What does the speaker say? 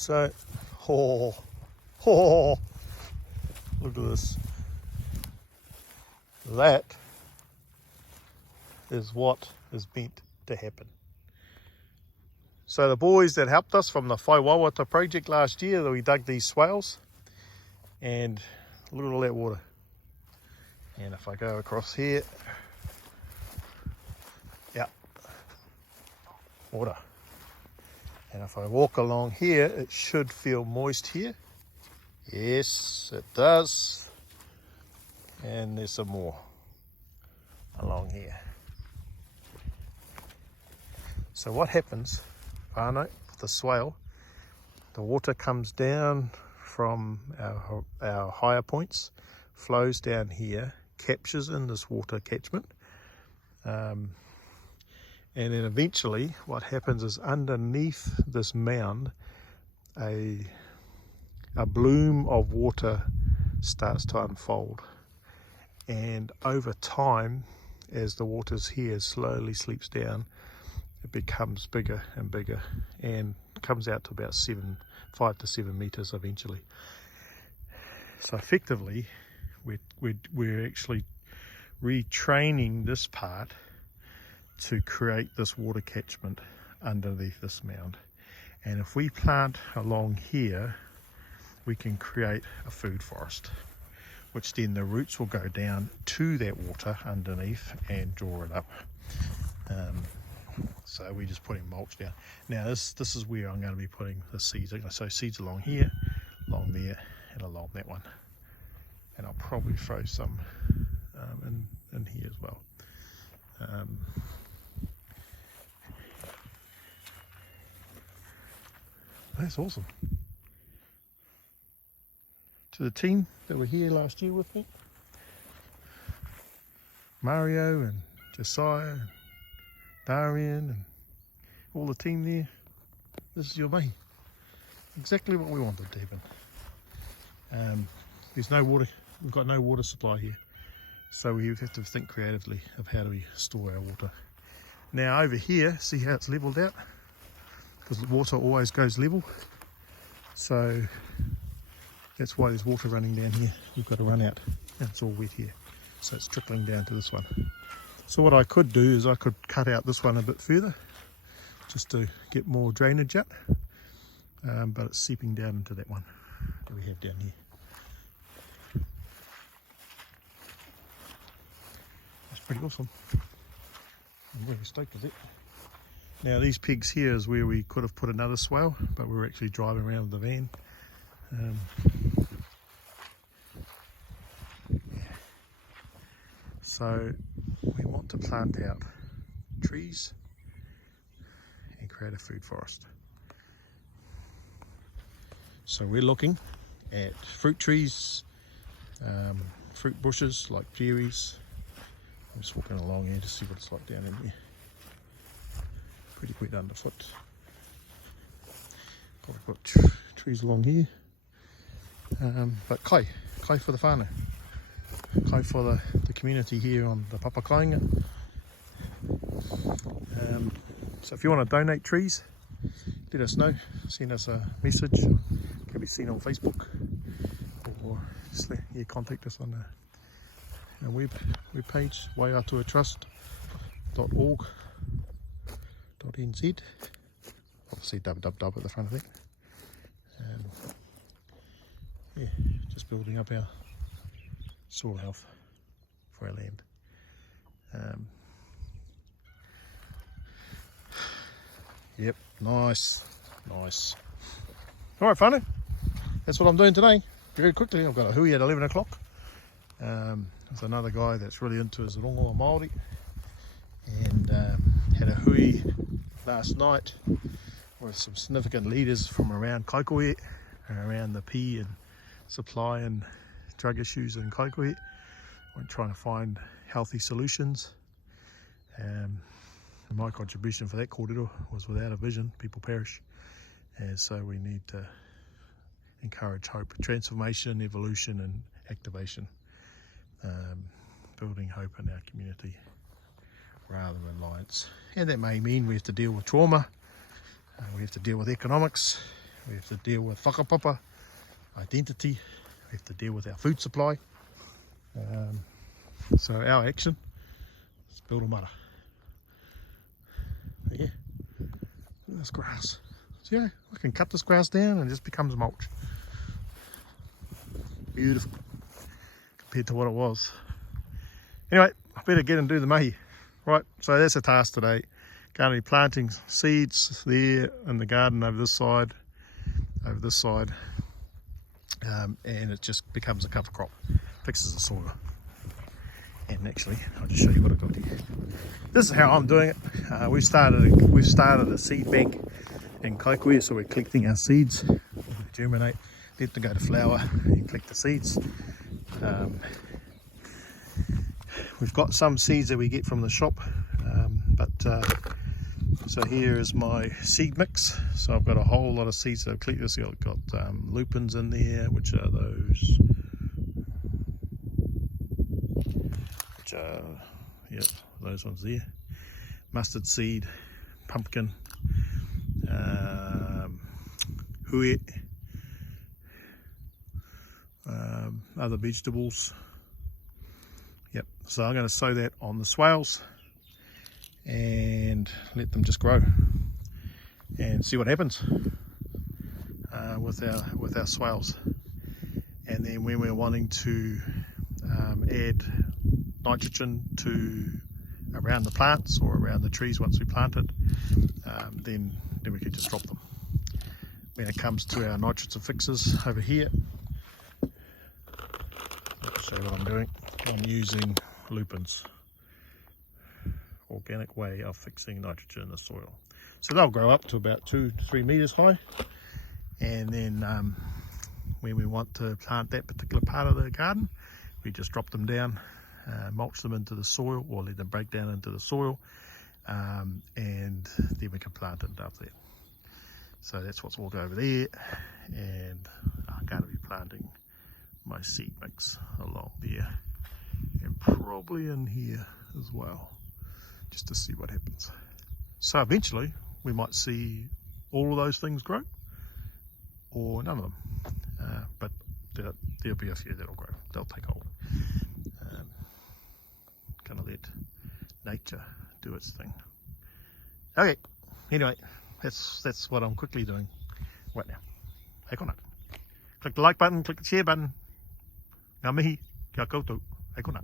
So, oh, oh, look at this. That is what is meant to happen. So the boys that helped us from the Whaiwawata project last year, we dug these swales, and look at all that water. And if I go across here, yeah, water. And if I walk along here, it should feel moist here. Yes, it does. And there's some more along here. So what happens, whānau, with the swale, the water comes down from our higher points, flows down here, captures in this water catchment, and then eventually what happens is underneath this mound a bloom of water starts to unfold, and over time, as the water's here slowly seeps down, it becomes bigger and bigger and comes out to about 5 to 7 meters eventually. So effectively we're actually retraining this part to create this water catchment underneath this mound. And if we plant along here, we can create a food forest, which then the roots will go down to that water underneath and draw it up. So we're just putting mulch down. Now this is where I'm going to be putting the seeds. I'm going to sow seeds along here, along there, and along that one. And I'll probably throw some in here as well. That's awesome. To the team that were here last year with me, Mario and Josiah and Darian and all the team there, this is your mahi. Exactly what we wanted to happen. There's no water, we've got no water supply here, so we have to think creatively of how do we store our water. Now over here, see how it's levelled out? Because the water always goes level, so that's why there's water running down here. We've got to run out, and it's all wet here, so it's trickling down to this one. So what I could do is I could cut out this one a bit further just to get more drainage out, but it's seeping down into that one that we have down here. That's pretty awesome. I'm really stoked with it. Now these pegs here is where we could have put another swale, but we were actually driving around with the van. So we want to plant out trees and create a food forest. So we're looking at fruit trees, fruit bushes like berries. I'm just walking along here to see what it's like down in here. Pretty wet underfoot. Probably got trees along here. But kai for the whānau. Kai for the community here on the Papakainga. So if you want to donate trees, let us know. Send us a message. It can be seen on Facebook, or just contact us on our web page, waiatuatrust.org.nz. Obviously www at the front of it. Yeah, just building up our soil health for our land. Yep, nice. Alright whānau, that's what I'm doing today. Very quickly, I've got a hui at 11 o'clock. There's another guy that's really into his rongoa Māori, and had a hui last night with some significant leaders from around Kaikohe, around the pea and supply and drug issues in Kaikohe. We're trying to find healthy solutions. My contribution for that kōrero was without a vision, people perish. And so we need to encourage hope, transformation, evolution and activation. Building hope in our community rather than alliance. And that may mean we have to deal with trauma, we have to deal with economics, We have to deal with whakapapa, identity. We have to deal with our food supply. So our action is build a mara. Yeah, this grass. So yeah, I can cut this grass down and it just becomes mulch. Beautiful compared to what it was. Anyway, I better get and do the mahi. Right, so that's a task today. Going to be planting seeds there in the garden over this side, and it just becomes a cover crop. Fixes the soil. And actually, I'll just show you what I've got here. This is how I'm doing it. We've started a seed bank in Kaikui, so we're collecting our seeds. They germinate, let them go to flower, and collect the seeds. We've got some seeds that we get from the shop, so here is my seed mix. So I've got a whole lot of seeds that I've collected. So I've got lupins in there, which are those, yep, those ones there. Mustard seed, pumpkin, huet, other vegetables. Yep, so I'm going to sow that on the swales and let them just grow and see what happens with our swales. And then when we're wanting to add nitrogen to around the plants or around the trees once we plant it, then we could just drop them. When it comes to our nitrogen fixes over here, I'll show you what I'm doing. I'm using lupins, organic way of fixing nitrogen in the soil. So they'll grow up to about 2 to 3 meters high, and then when we want to plant that particular part of the garden, we just drop them down, mulch them into the soil, or let them break down into the soil, and then we can plant it after that. So that's what's all over there, and I'm going to be planting my seed mix along there, and probably in here as well, just to see what happens. So eventually we might see all of those things grow, or none of them, but there'll be a few that'll grow, they'll take hold. Gonna let nature do its thing. Okay, anyway, that's what I'm quickly doing right now. Hey kona. Click the like button, click the share button. Ngā mihi, kia koutou. Hey kona.